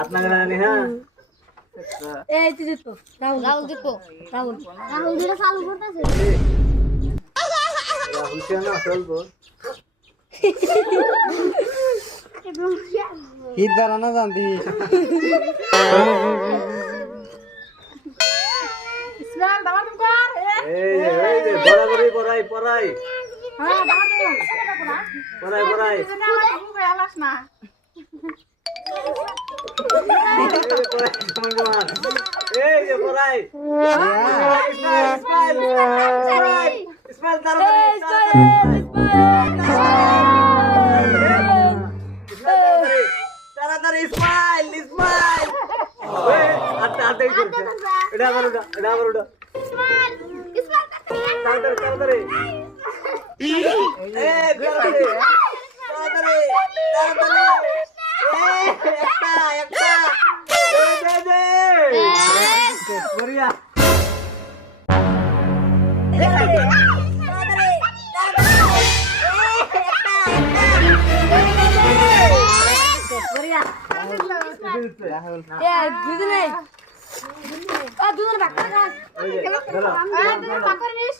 আপনা গানি হ্যাঁ এই তুই দিত রাহুল দিত রাহুল যেটা চালু করতেছে রাহুল কেন চলবো ঈদ দাঁড়ানো জানতি ইসমাইল দাও তুমি কর এই যে বরাবরই পড়াই হ্যাঁ দাও পড়াই আলাস না এই যে পড়াই ইসমাইল তাড়াতাড়ি ইসমাইল আতে এটা আবার তাড়াতাড়ি বড়িয়া রাহুল দুজনে দুজনে বাক্কা এই যে দুজনে বাক্কা নিস